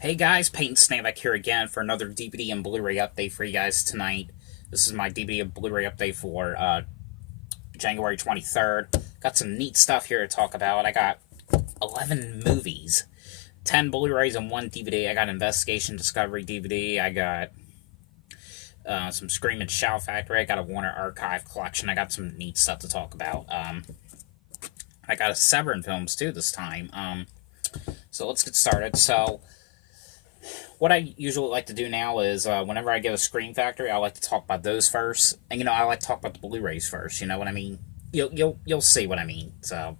Hey guys, Peyton Snack here again for another DVD and Blu-ray update for you guys tonight. This is my DVD and Blu-ray update for January 23rd. Got some neat stuff here to talk about. I got 11 movies, 10 Blu-rays, and 1 DVD. I got Investigation Discovery DVD. I got some Scream and Shout Factory. I got a Warner Archive collection. I got some neat stuff to talk about. I got a Severin films too this time. So let's get started. So what I usually like to do now is whenever I get a Scream Factory, I like to talk about those first, and I like to talk about the Blu-rays first. You know what I mean? You'll see what I mean. So,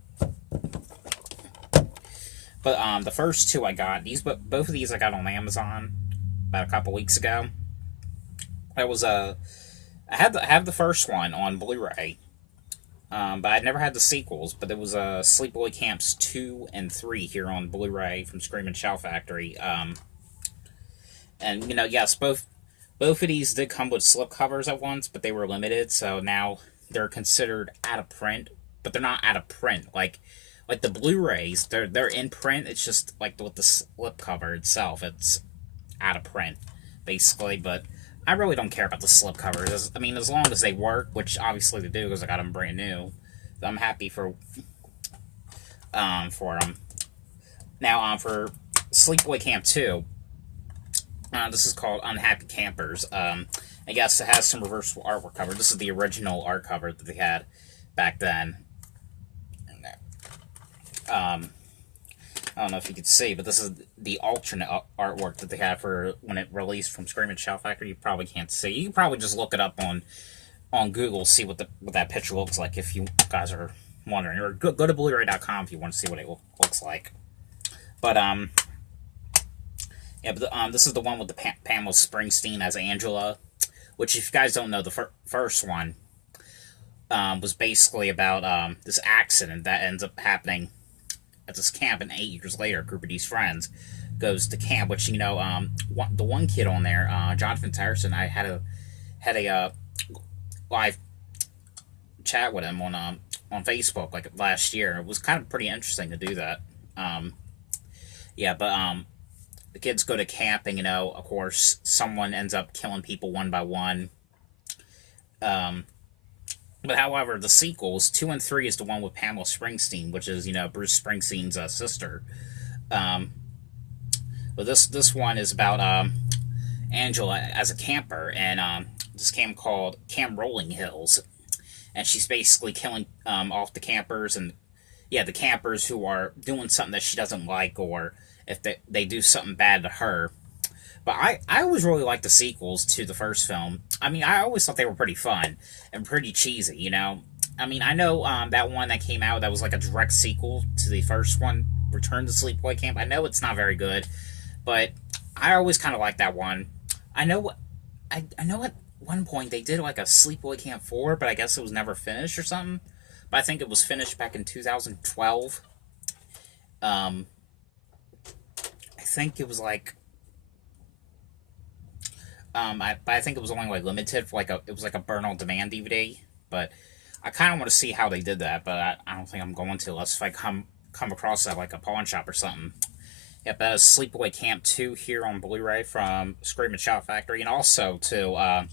but the first two I got both of these I got on Amazon about a couple weeks ago. I have the first one on Blu-ray, but I'd never had the sequels. But there was Sleepaway Camps 2 and 3 here on Blu-ray from Scream and Shout Factory. And yes, both of these did come with slipcovers at once, but they were limited, so now they're considered out of print. But they're not out of print. Like the Blu-rays, they're in print. It's just like with the slipcover itself, it's out of print, basically. But I really don't care about the slipcovers. I mean, as long as they work, which obviously they do, because I got them brand new. I'm happy for them. Now, for Sleepaway Camp 2. This is called Unhappy Campers. I guess it has some reversible artwork cover. This is the original art cover that they had back then. I don't know if you could see, but this is the alternate artwork that they had for when it released from Scream and Shout Factory. You probably can't see. You can probably just look it up on Google, see what that picture looks like if you guys are wondering. Or go to Blu-ray.com if you want to see what it looks like. But, yeah, but this is the one with the Pamela Springsteen as Angela, which, if you guys don't know, the first one was basically about this accident that ends up happening at this camp, and 8 years later, a group of these friends goes to camp. Which the one kid on there, Jonathan Tyerson, I had a live chat with him on Facebook like last year. It was kind of pretty interesting to do that. Yeah, but the kids go to camp, and of course, someone ends up killing people one by one. But however, the sequels 2 and 3 is the one with Pamela Springsteen, which is Bruce Springsteen's sister. But this one is about Angela as a camper, and this camp called Camp Rolling Hills, and she's basically killing off the campers, and the campers who are doing something that she doesn't like, or if they do something bad to her. But I always really liked the sequels to the first film. I mean, I always thought they were pretty fun and pretty cheesy, I mean, I know that one that came out that was like a direct sequel to the first one, Return to Sleepaway Camp. I know it's not very good, but I always kind of liked that one. I know at one point they did like a Sleepaway Camp 4, but I guess it was never finished or something. But I think it was finished back in 2012. I think it was like I think it was only like limited for it was like a burn on demand DVD. But I kind of want to see how they did that, but I don't think I'm going to unless if I come across that like a pawn shop or something. Yep, that is Sleepaway Camp 2 here on Blu-ray from Scream and Shout Factory, and also to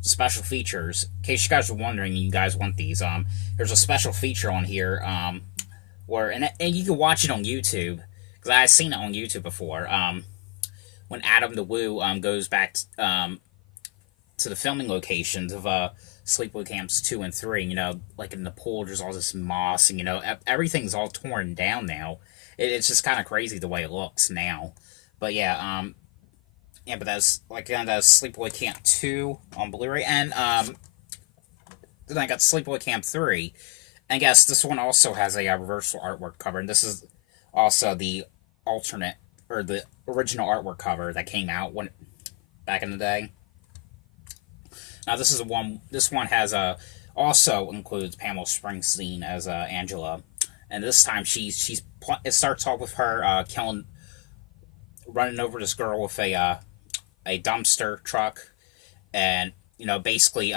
special features. In case you guys are wondering, you guys want these. There's a special feature on here where and you can watch it on YouTube, because I've seen it on YouTube before. When Adam the Woo goes back to the filming locations of Sleepaway Camps 2 and 3, like in the pool, there's all this moss, and everything's all torn down now. It's just kind of crazy the way it looks now. But yeah, but that's Sleepaway Camp 2 on Blu-ray, and then I got Sleepaway Camp 3. And I guess this one also has a reversal artwork cover, and this is also the alternate, or the original artwork cover that came out back in the day. Now this is this one has also includes Pamela Springsteen as Angela, and this time it starts off with her running over this girl with a dumpster truck, and basically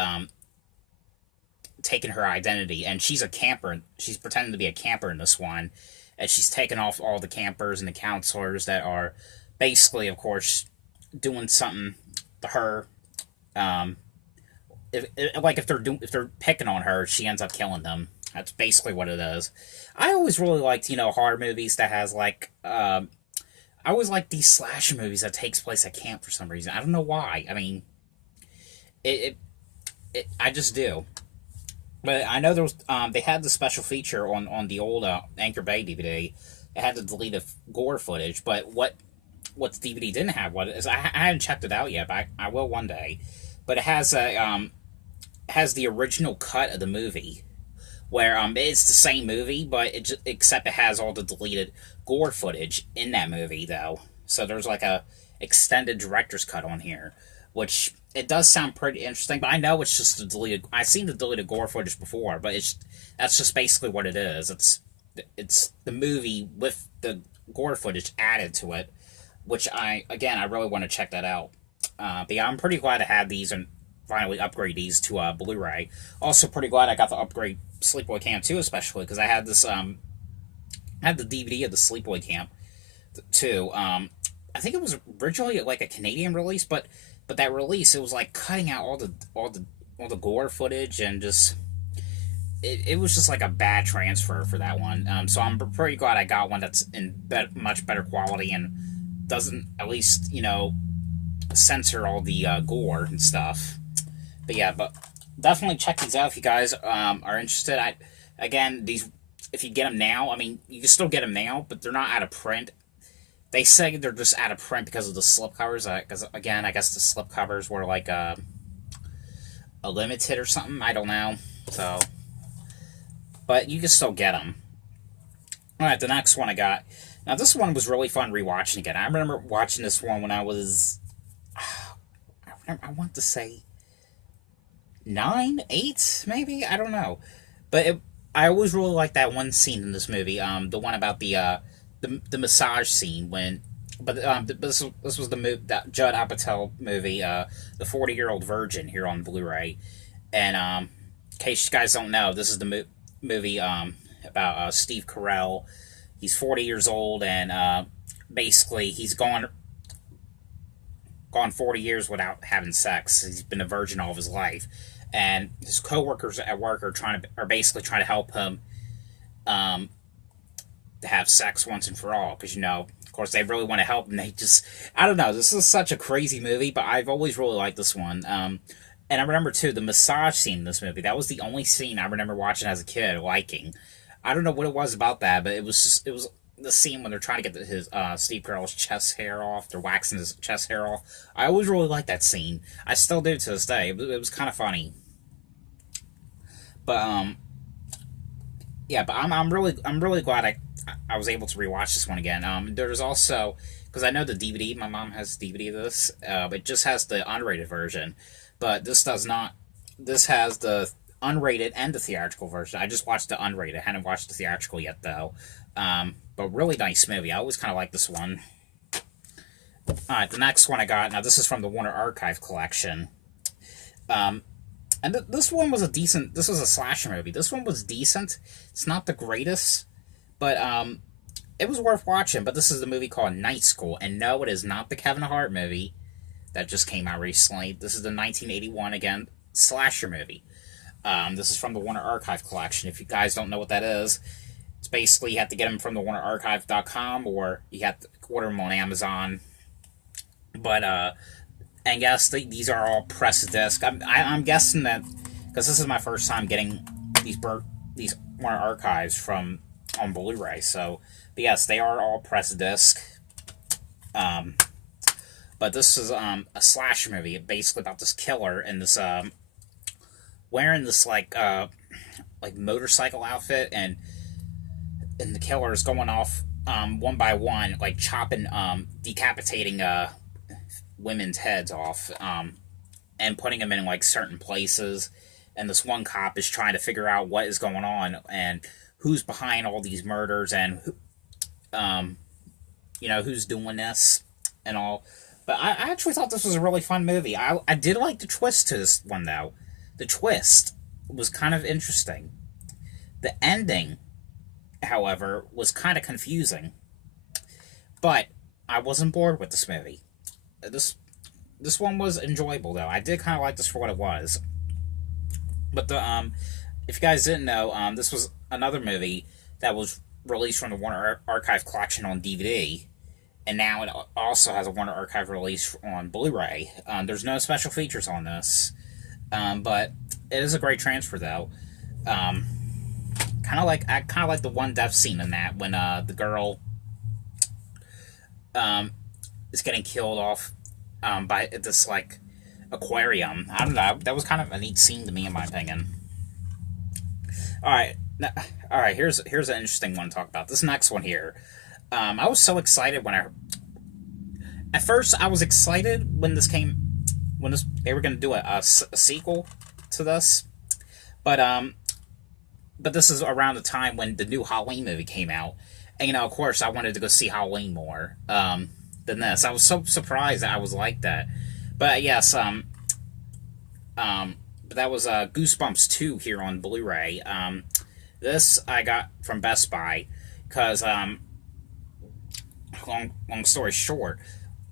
taking her identity, and she's a camper. She's pretending to be a camper in this one, and she's taking off all the campers and the counselors that are basically, of course, doing something to her. Um, if they're picking on her, she ends up killing them. That's basically what it is. I always really liked, horror movies that has like I always like these slasher movies that takes place at camp for some reason. I don't know why. I mean, it, I just do. But I know there was they had the special feature on the old Anchor Bay DVD. It had the deleted gore footage, but what the DVD didn't have is I haven't checked it out yet, but I will one day. But it has the original cut of the movie, where it's the same movie, but except it has all the deleted gore footage in that movie though. So there's like a extended director's cut on here, which it does sound pretty interesting. But I know it's just the deleted. I've seen the deleted gore footage before, but that's just basically what it is. It's the movie with the gore footage added to it, which I really want to check that out. But yeah, I'm pretty glad to have these and finally upgrade these to Blu-ray. Also, pretty glad I got to upgrade Sleepaway Camp 2, especially because I had this had the DVD of the Sleepaway Camp too. I think it was originally like a Canadian release, but that release, it was like cutting out all the gore footage, and just it was just like a bad transfer for that one. So I'm pretty glad I got one that's in much better quality and doesn't, at least, censor all the gore and stuff. But yeah, but definitely check these out if you guys are interested. These, if you get them now, I mean, you can still get them now, but they're not out of print. They say they're just out of print because of the slipcovers. Because again, I guess the slipcovers were like a limited or something. I don't know. So, but you can still get them. All right, the next one I got. Now, this one was really fun rewatching again. I remember watching this one when I was, I want to say 9, 8, maybe? I don't know. But I always really liked that one scene in this movie. The one about the massage scene this was that Judd Apatow movie, the 40-Year-Old Virgin, here on Blu-ray. And in case you guys don't know, this is the movie about Steve Carell. He's 40 years old, and basically he's gone 40 years without having sex. He's been a virgin all of his life, and his coworkers at work are basically trying to help him to have sex once and for all, because of course they really want to help him. They just, I don't know, this is such a crazy movie, but I've always really liked this one. And I remember too the massage scene in this movie. That was the only scene I remember watching as a kid liking. I don't know what it was about that, but it was the scene when they're trying to get his Steve Carell's chest hair off. They're waxing his chest hair off. I always really liked that scene. I still do to this day. It was kind of funny. But yeah. But I'm really glad I was able to rewatch this one again. There's also, because I know the DVD. My mom has DVD of this. It just has the unrated version, but this does not. This has the unrated and the theatrical version. I just watched the unrated. I hadn't watched the theatrical yet, though. But really nice movie. I always kind of like this one. Alright, the next one I got. Now, this is from the Warner Archive collection. And this one was this was a slasher movie. This one was decent. It's not the greatest, but it was worth watching. But this is the movie called Night School. And no, it is not the Kevin Hart movie that just came out recently. This is the 1981, again, slasher movie. This is from the Warner Archive collection. If you guys don't know what that is, it's basically you have to get them from the WarnerArchive.com, or you have to order them on Amazon. But and yes, these are all press disc. I'm guessing that because this is my first time getting these Warner Archives on Blu-ray. So, but yes, they are all press disc. But this is a slasher movie, basically about this killer and this wearing this like motorcycle outfit, and the killer is going off one by one, like chopping, decapitating women's heads off, and putting them in like certain places. And this one cop is trying to figure out what is going on and who's behind all these murders, and who's doing this and all. But I actually thought this was a really fun movie. I did like the twist to this one, though. The twist was kind of interesting. The ending, however, was kind of confusing. But I wasn't bored with this movie. This one was enjoyable though. I did kind of like this for what it was. But if you guys didn't know, this was another movie that was released from the Warner Archive collection on DVD, and now it also has a Warner Archive release on Blu-ray. There's no special features on this, but it is a great transfer though. I kind of like the one death scene in that when the girl is getting killed off by this like aquarium. I don't know. That was kind of a neat scene to me, in my opinion. All right, all right. Here's an interesting one to talk about. This next one here. I was so excited when at first I was excited when they were going to do a sequel to this, but this is around the time when the new Halloween movie came out, and of course I wanted to go see Halloween more than this. I was so surprised that I was like that, but yes, but that was Goosebumps 2 here on Blu-ray. This I got from Best Buy because long story short,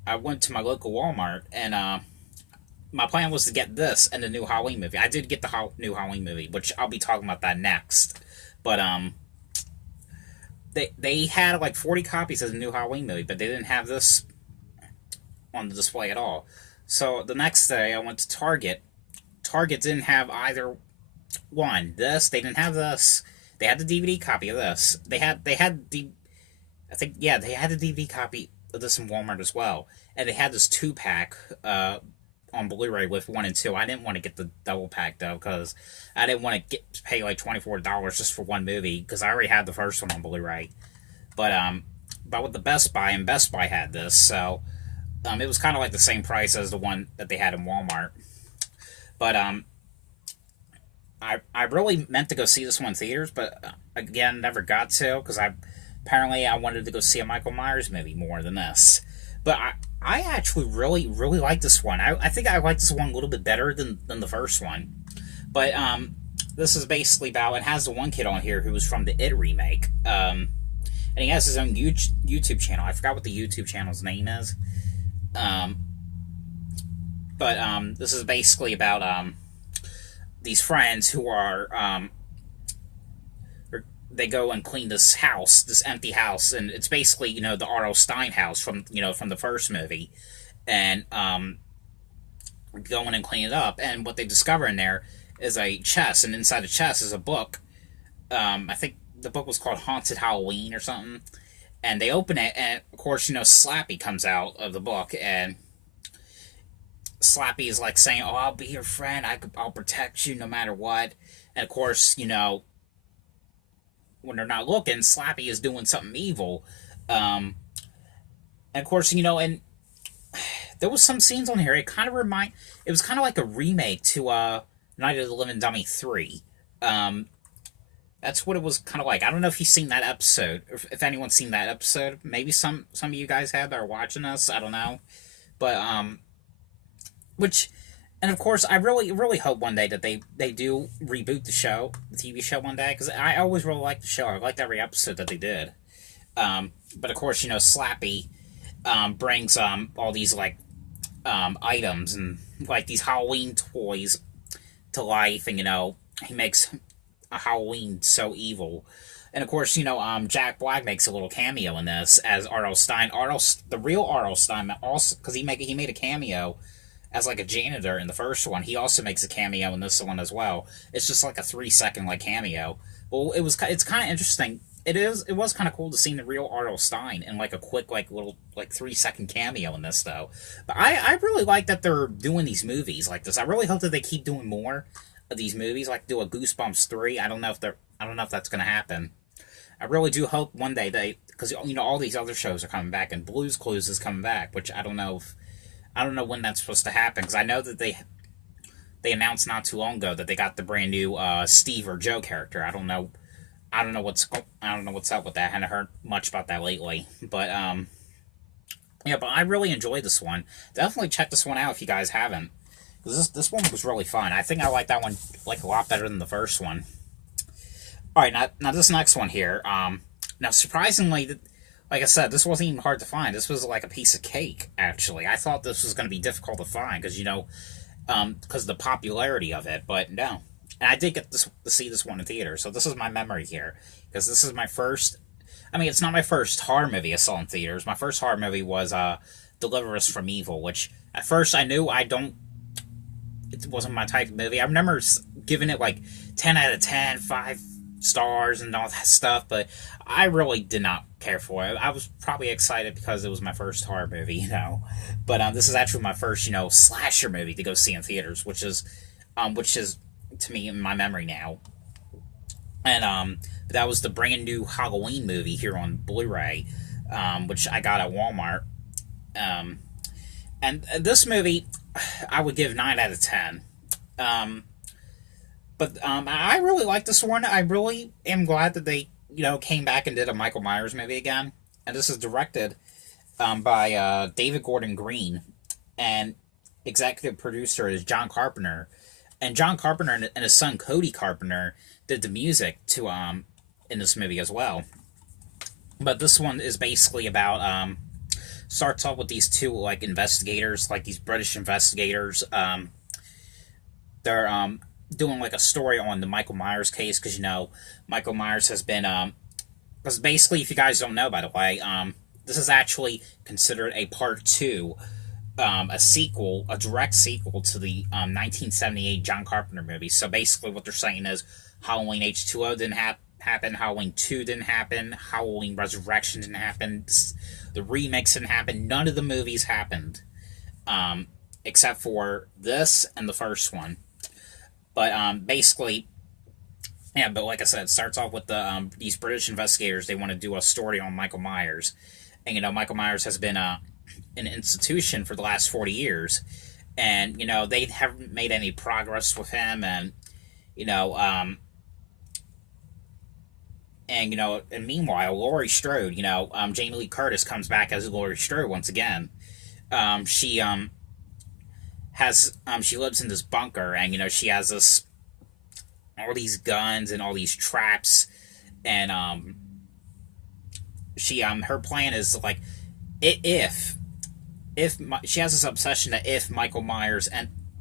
I went to my local Walmart and my plan was to get this and the new Halloween movie. I did get the new Halloween movie, which I'll be talking about that next. But they had like 40 copies of the new Halloween movie, but they didn't have this on the display at all. So the next day I went to Target. Target didn't have either one. They didn't have this. They had the DVD copy of this. They had they had the DVD copy of this in Walmart as well. And they had this 2-pack on Blu-ray with 1 and 2. I didn't want to get the double pack though, because I didn't want to pay like $24 just for one movie, because I already had the first one on Blu-ray. But with the Best Buy, and Best Buy had this, so it was kind of like the same price as the one that they had in Walmart. But I really meant to go see this one in theaters, but again, never got to, because apparently I wanted to go see a Michael Myers movie more than this. But I actually really, really like this one. I think I like this one a little bit better than the first one. But this is basically about, it has the one kid on here who was from the It remake. And he has his own YouTube channel. I forgot what the YouTube channel's name is. But this is basically about these friends who are they go and clean this house, this empty house, and it's basically the R.L. Stine house from from the first movie, and go in and clean it up. And what they discover in there is a chest, and inside the chest is a book. I think the book was called Haunted Halloween or something. And they open it, and of course Slappy comes out of the book, and Slappy is like saying, "Oh, I'll be your friend. I'll protect you no matter what." And of course, when they're not looking, Slappy is doing something evil. And of course, and there was some scenes on here. It was kind of like a remake to Night of the Living Dummy 3. That's what it was kind of like. I don't know if you've seen that episode, or if anyone's seen that episode. Maybe some of you guys have that are watching us. I don't know, but and of course, I really, really hope one day that they do reboot the show, the TV show one day, because I always really liked the show. I liked every episode that they did. But of course, Slappy brings all these like items and like these Halloween toys to life, and he makes a Halloween so evil. And of course, Jack Black makes a little cameo in this as R.L. Stine. The real R.L. Stine, also, because he made a cameo as like a janitor in the first one. He also makes a cameo in this one as well. It's just like a 3-second like cameo. Well, it's kind of interesting. It was kind of cool to see the real R.L. Stine in like a quick like little like 3-second cameo in this though. But I really like that they're doing these movies like this. I really hope that they keep doing more of these movies, like do a Goosebumps 3. I don't know if that's gonna happen. I really do hope one day because all these other shows are coming back, and Blue's Clues is coming back, which I don't know when that's supposed to happen, because I know that they announced not too long ago that they got the brand new Steve or Joe character. I don't know what's up with that. I haven't heard much about that lately, but yeah. But I really enjoyed this one. Definitely check this one out if you guys haven't, because this one was really fun. I think I like that one like a lot better than the first one. All right, now this next one here. Now surprisingly, like I said, this wasn't even hard to find. This was like a piece of cake, actually. I thought this was going to be difficult to find because, because of the popularity of it, but no. And I did get to see this one in theater, so this is my memory here. Because this is my first... I mean, it's not my first horror movie I saw in theaters. My first horror movie was Deliver Us from Evil, which at first I knew it wasn't my type of movie. I remember giving it like 10 out of 10, 5 stars and all that stuff, but I really did not care for it. I was probably excited because it was my first horror movie, But this is actually my first, slasher movie to go see in theaters, which is to me in my memory now. And that was the brand new Halloween movie here on Blu-ray, which I got at Walmart. And this movie, I would give 9 out of 10. But I really like this one. I really am glad that they, came back and did a Michael Myers movie again. And this is directed by David Gordon Green, and executive producer is John Carpenter. And John Carpenter and his son Cody Carpenter did the music to in this movie as well. But this one is basically about starts off with these two like investigators, like these British investigators. They're doing like a story on the Michael Myers case because Michael Myers has been because basically, if you guys don't know, by the way, this is actually considered a part 2. A sequel, a direct sequel to the 1978 John Carpenter movie. So basically what they're saying is Halloween H2O didn't happen, Halloween 2 didn't happen, Halloween Resurrection didn't happen, the remix didn't happen, none of the movies happened. Except for this and the first one. But basically, yeah, but like I said, it starts off with these British investigators. They want to do a story on Michael Myers. And Michael Myers has been an institution for the last 40 years, and they haven't made any progress with him, and and meanwhile, Laurie Strode, Jamie Lee Curtis comes back as Laurie Strode once again. She she lives in this bunker, and she has all these guns and all these traps, and her plan is like, if she has this obsession that if Michael Myers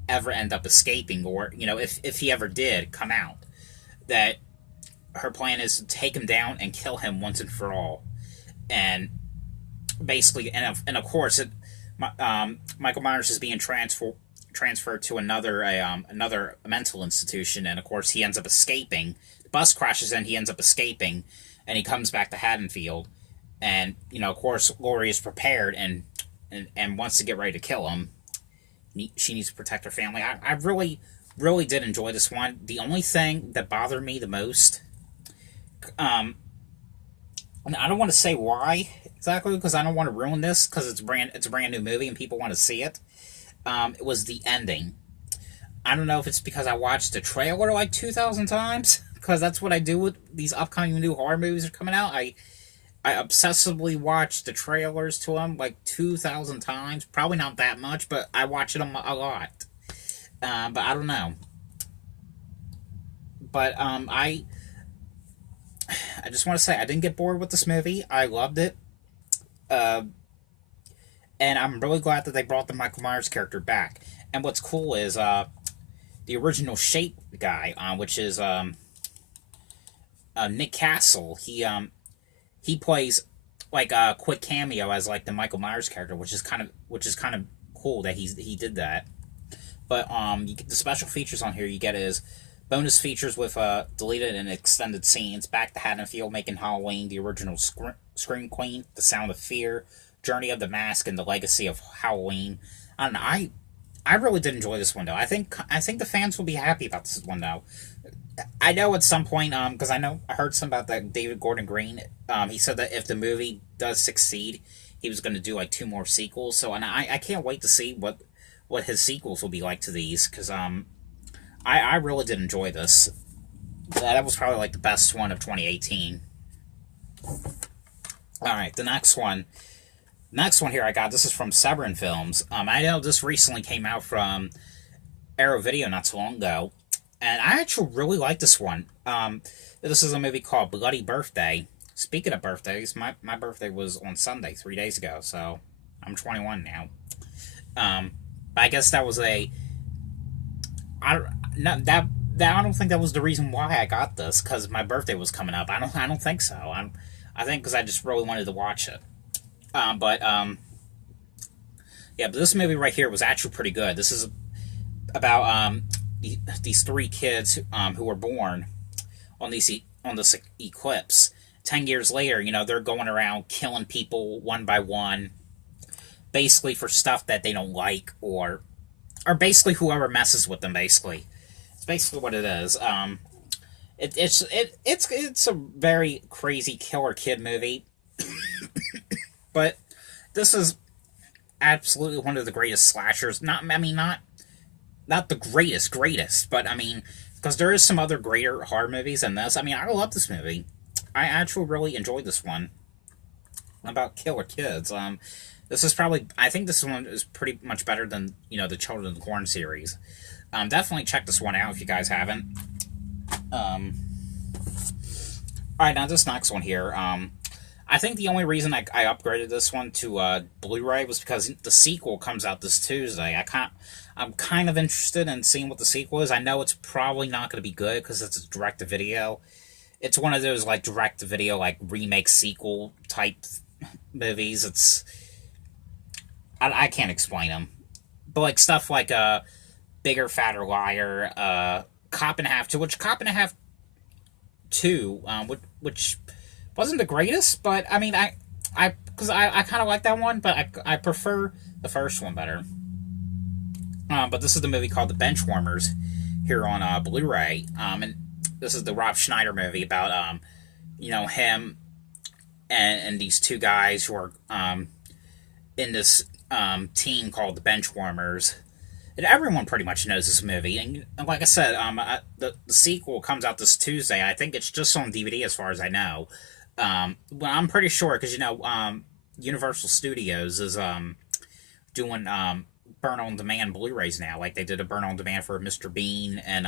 ever end up escaping, or if he ever did come out, that her plan is to take him down and kill him once and for all. And basically, and of course, Michael Myers is being transferred to another mental institution, and of course he ends up escaping. The bus crashes and he ends up escaping, and he comes back to Haddonfield, and of course Laurie is prepared and wants to get ready to kill him. She needs to protect her family. I really did enjoy this one. The only thing that bothered me the most, and I don't want to say why exactly because I don't want to ruin this because it's a brand new movie and people want to see it. It was the ending. I don't know if it's because I watched the trailer like 2,000 times, because that's what I do with these upcoming new horror movies that are coming out. I obsessively watch the trailers to them like 2,000 times. Probably not that much, but I watch them a lot. But I don't know. But I just want to say I didn't get bored with this movie. I loved it. And I'm really glad that they brought the Michael Myers character back. And what's cool is the original Shape guy, which is Nick Castle. He plays like a quick cameo as like the Michael Myers character, which is kind of cool that he did that. But you get the special features on here you get is bonus features with deleted and extended scenes, Back to Haddonfield, Making Halloween, the original Scream Queen, The Sound of Fear, Journey of the Mask, and the Legacy of Halloween. I don't know. I really did enjoy this one though. I think the fans will be happy about this one though. I know at some point, because I heard something about that David Gordon Green. He said that if the movie does succeed, he was going to do like 2 more sequels. So, and I can't wait to see what his sequels will be like to these, because I really did enjoy this. That was probably like the best one of 2018. All right, the next one here I got. This is from Severin Films. I know this recently came out from Arrow Video not too long ago. And I actually really like this one. This is a movie called Bloody Birthday, Speaking of birthdays, my birthday was on Sunday, 3 days ago, so I'm 21 now. But I guess that was I not that that I don't think that was the reason why I got this because my birthday was coming up. I don't think so. I think because I just really wanted to watch it. But yeah, but this movie right here was actually pretty good. This is about these three kids who were born on this eclipse. 10 years later, they're going around killing people one by one, basically for stuff that they don't like, or basically whoever messes with them. Basically, it's basically what it is. It's a very crazy killer kid movie, but this is absolutely one of the greatest slashers. Not the greatest, but because there is some other greater horror movies than this. I love this movie. I actually really enjoyed this one about killer kids. This is probably, I think this one is pretty much better than, the Children of the Corn series. Definitely check this one out if you guys haven't. Alright, now this next one here. I think the only reason I upgraded this one to Blu-ray was because the sequel comes out this Tuesday. I'm kind of interested in seeing what the sequel is. I know it's probably not going to be good because it's a direct-to-video. It's one of those, direct-to-video, remake sequel type movies. I can't explain them. But, stuff like, Bigger, Fatter, Liar, Cop and a Half 2, which Cop and a Half 2, which wasn't the greatest, but, I kind of like that one, but I prefer the first one better. But this is the movie called The Benchwarmers here on, Blu-ray, and this is the Rob Schneider movie about, him and these two guys who are in this team called the Benchwarmers. And everyone pretty much knows this movie. And like I said, the sequel comes out this Tuesday. I think it's just on DVD as far as I know. Well, I'm pretty sure because, Universal Studios is doing burn-on-demand Blu-rays now. Like they did a burn-on-demand for Mr. Bean and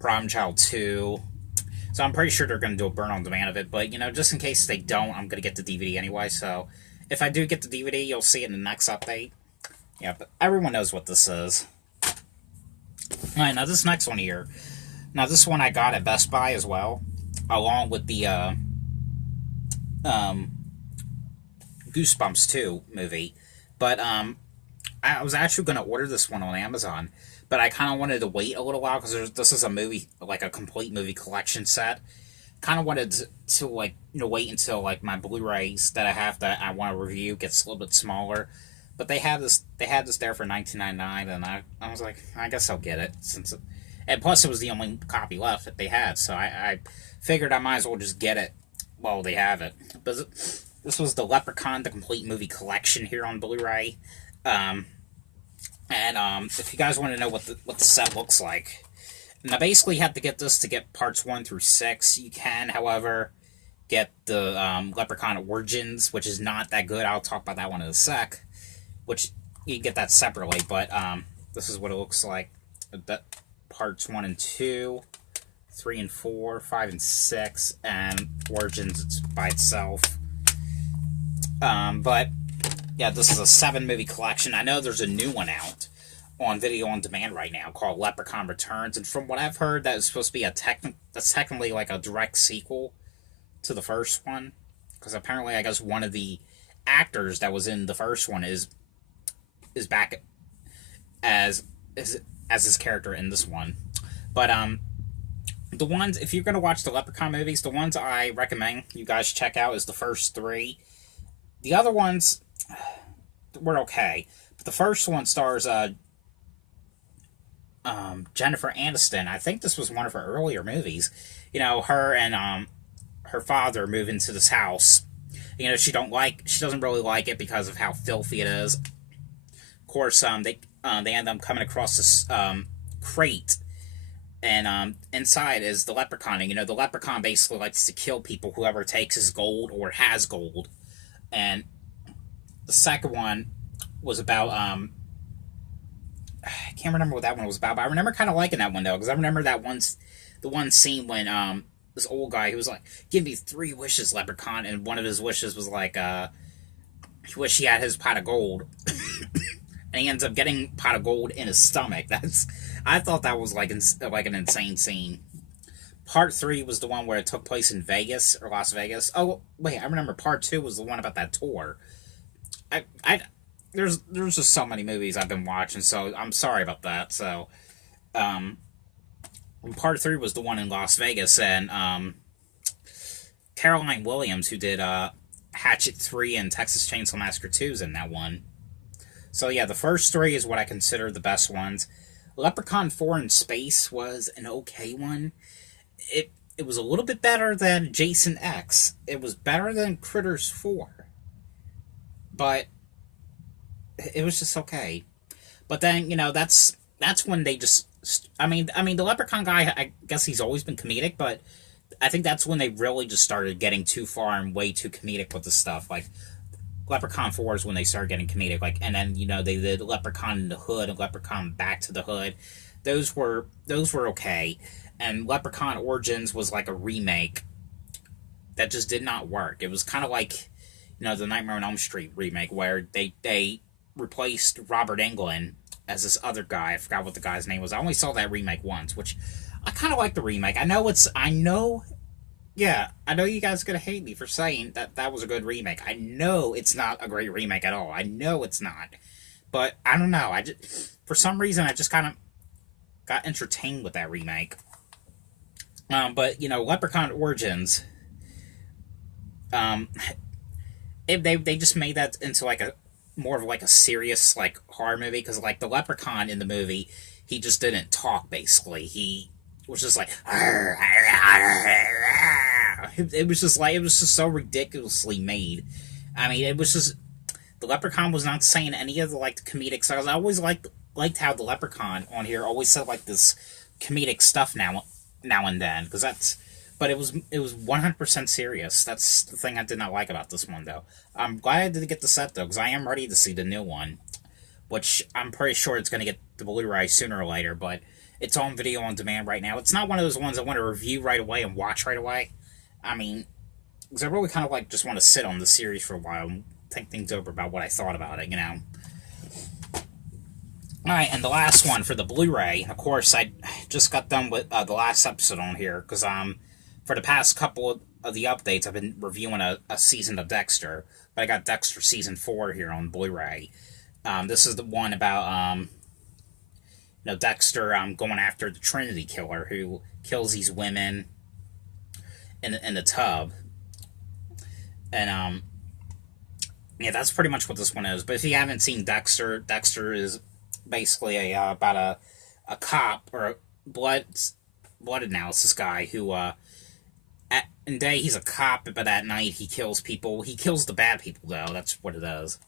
Problem Child 2. So I'm pretty sure they're going to do a burn-on-demand of it. But, just in case they don't, I'm going to get the DVD anyway. So if I do get the DVD, you'll see it in the next update. Yeah, but everyone knows what this is. Alright, now this next one here. Now this one I got at Best Buy as well. Along with the Goosebumps 2 movie. But I was actually going to order this one on Amazon. But I kind of wanted to wait a little while because this is a movie, like a complete movie collection set. Kind of wanted to wait until my Blu-rays that I have that I want to review gets a little bit smaller. But they had this there for $19.99, and I was like, I guess I'll get it and plus it was the only copy left that they had, so I figured I might as well just get it while they have it. But this was the Leprechaun, the complete movie collection here on Blu-ray. And if you guys want to know what the set looks like, and I basically have to get this to get parts 1 through 6. You can, however, get the Leprechaun Origins, which is not that good. I'll talk about that one in a sec. Which you can get that separately, but this is what it looks like. That parts 1 and 2, 3 and 4, 5 and 6, and Origins it's by itself. But yeah, this is a 7-movie collection. I know there's a new one out on video on demand right now called Leprechaun Returns, and from what I've heard, that is supposed to be that's technically like a direct sequel to the first one, because apparently I guess one of the actors that was in the first one is back as his character in this one. But the ones, if you're going to watch the Leprechaun movies, the ones I recommend you guys check out is the first 3. The other ones were okay, but the first one stars Jennifer Aniston. I think this was one of her earlier movies. Her and her father move into this house. She doesn't really like it because of how filthy it is. Of course, they end up coming across this crate, and inside is the leprechaun. And, the leprechaun basically likes to kill people, whoever takes his gold or has gold. And the second one was about I can't remember what that one was about, but I remember kind of liking that one though, because I remember the one scene when this old guy who was like, "Give me 3 wishes, Leprechaun," and one of his wishes was like, he wished he had his pot of gold, and he ends up getting pot of gold in his stomach. I thought that was like an insane scene. Part 3 was the one where it took place in Vegas or Las Vegas. Oh wait, I remember Part 2 was the one about that tour. There's just so many movies I've been watching, so I'm sorry about that. So, Part 3 was the one in Las Vegas, and Caroline Williams, who did Hatchet 3 and Texas Chainsaw Massacre 2, is in that one. So yeah, the first 3 is what I consider the best ones. Leprechaun 4 in Space was an okay one. It was a little bit better than Jason X. It was better than Critters 4. But it was just okay. But then, that's when they just... I mean, the Leprechaun guy, I guess he's always been comedic, but I think that's when they really just started getting too far and way too comedic with the stuff. Like, Leprechaun 4 is when they started getting comedic. Like, and then, they did Leprechaun in the Hood and Leprechaun Back to the Hood. Those were okay. And Leprechaun Origins was like a remake that just did not work. It was kind of like, the Nightmare on Elm Street remake, where they replaced Robert Englund as this other guy. I forgot what the guy's name was. I only saw that remake once, which I kind of like the remake. I know you guys are going to hate me for saying that was a good remake. I know it's not a great remake at all. I know it's not. But I don't know. For some reason, I just kind of got entertained with that remake. But, Leprechaun Origins, they just made that into like more of like a serious like horror movie, because like the Leprechaun in the movie, he just didn't talk. Basically, he was just like, it was just so ridiculously made. I mean, it was just, the Leprechaun was not saying any of the like comedic stuff. I always liked how the Leprechaun on here always said like this comedic stuff now and then, but it was 100% serious. That's the thing I did not like about this one, though. I'm glad I did get the set, though, because I am ready to see the new one, which I'm pretty sure it's going to get the Blu-ray sooner or later, but it's on video on demand right now. It's not one of those ones I want to review right away and watch right away. I mean, because I really kind of like just want to sit on the series for a while and think things over about what I thought about it, Alright, and the last one for the Blu-ray, of course, I just got done with the last episode on here, because for the past couple of the updates, I've been reviewing a season of Dexter, but I got Dexter Season 4 here on Blu-ray. This is the one about, Dexter going after the Trinity Killer, who kills these women in the tub. And, yeah, that's pretty much what this one is. But if you haven't seen Dexter, Dexter is basically about a cop, or a blood analysis guy, who in day he's a cop, but at night he kills people. He kills the bad people, though. That's what it is.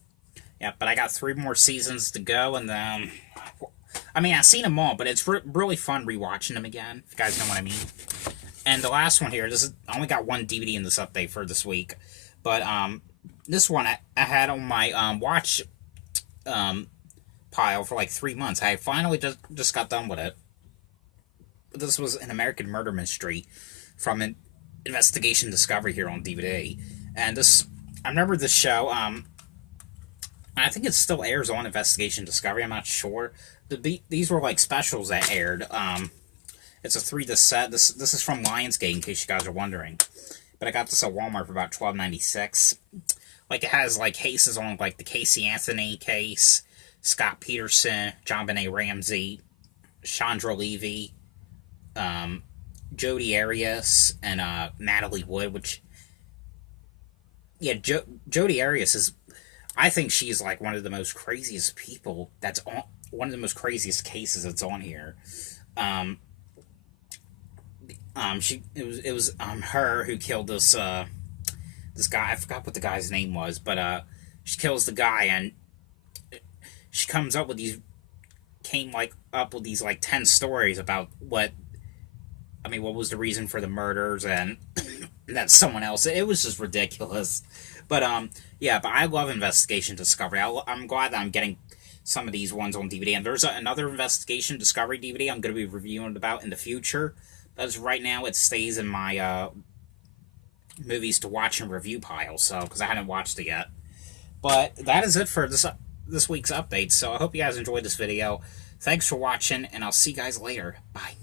Yeah, but I got 3 more seasons to go, and I mean, I've seen them all, but it's really fun rewatching them again, if you guys know what I mean. And the last one here, I only got 1 DVD in this update for this week, but this one I had on my watch pile for like 3 months. I finally just got done with it. This was An American Murder Mystery from an Investigation Discovery here on DVD. And I remember this show, I think it still airs on Investigation Discovery, I'm not sure. These were like specials that aired. It's a 3-disc set. This is from Lionsgate, in case you guys are wondering. But I got this at Walmart for about $12.96. Like, it has like cases on, like the Casey Anthony case, Scott Peterson, John Benet Ramsey, Chandra Levy, Jodi Arias, and Natalie Wood, which, yeah, Jodi Arias is, I think she's like one of the most craziest people that's on, one of the most craziest cases that's on here. It was her who killed this guy. I forgot what the guy's name was, but she kills the guy, and she comes up with these 10 stories about what was the reason for the murders, and that's someone else. It was just ridiculous. But yeah, but I love Investigation Discovery. I'm glad that I'm getting some of these ones on DVD, and there's another Investigation Discovery DVD I'm going to be reviewing about in the future. As right now, it stays in my movies to watch and review pile, so, because I hadn't watched it yet. But that is it for this week's update, so I hope you guys enjoyed this video. Thanks for watching, and I'll see you guys later. Bye.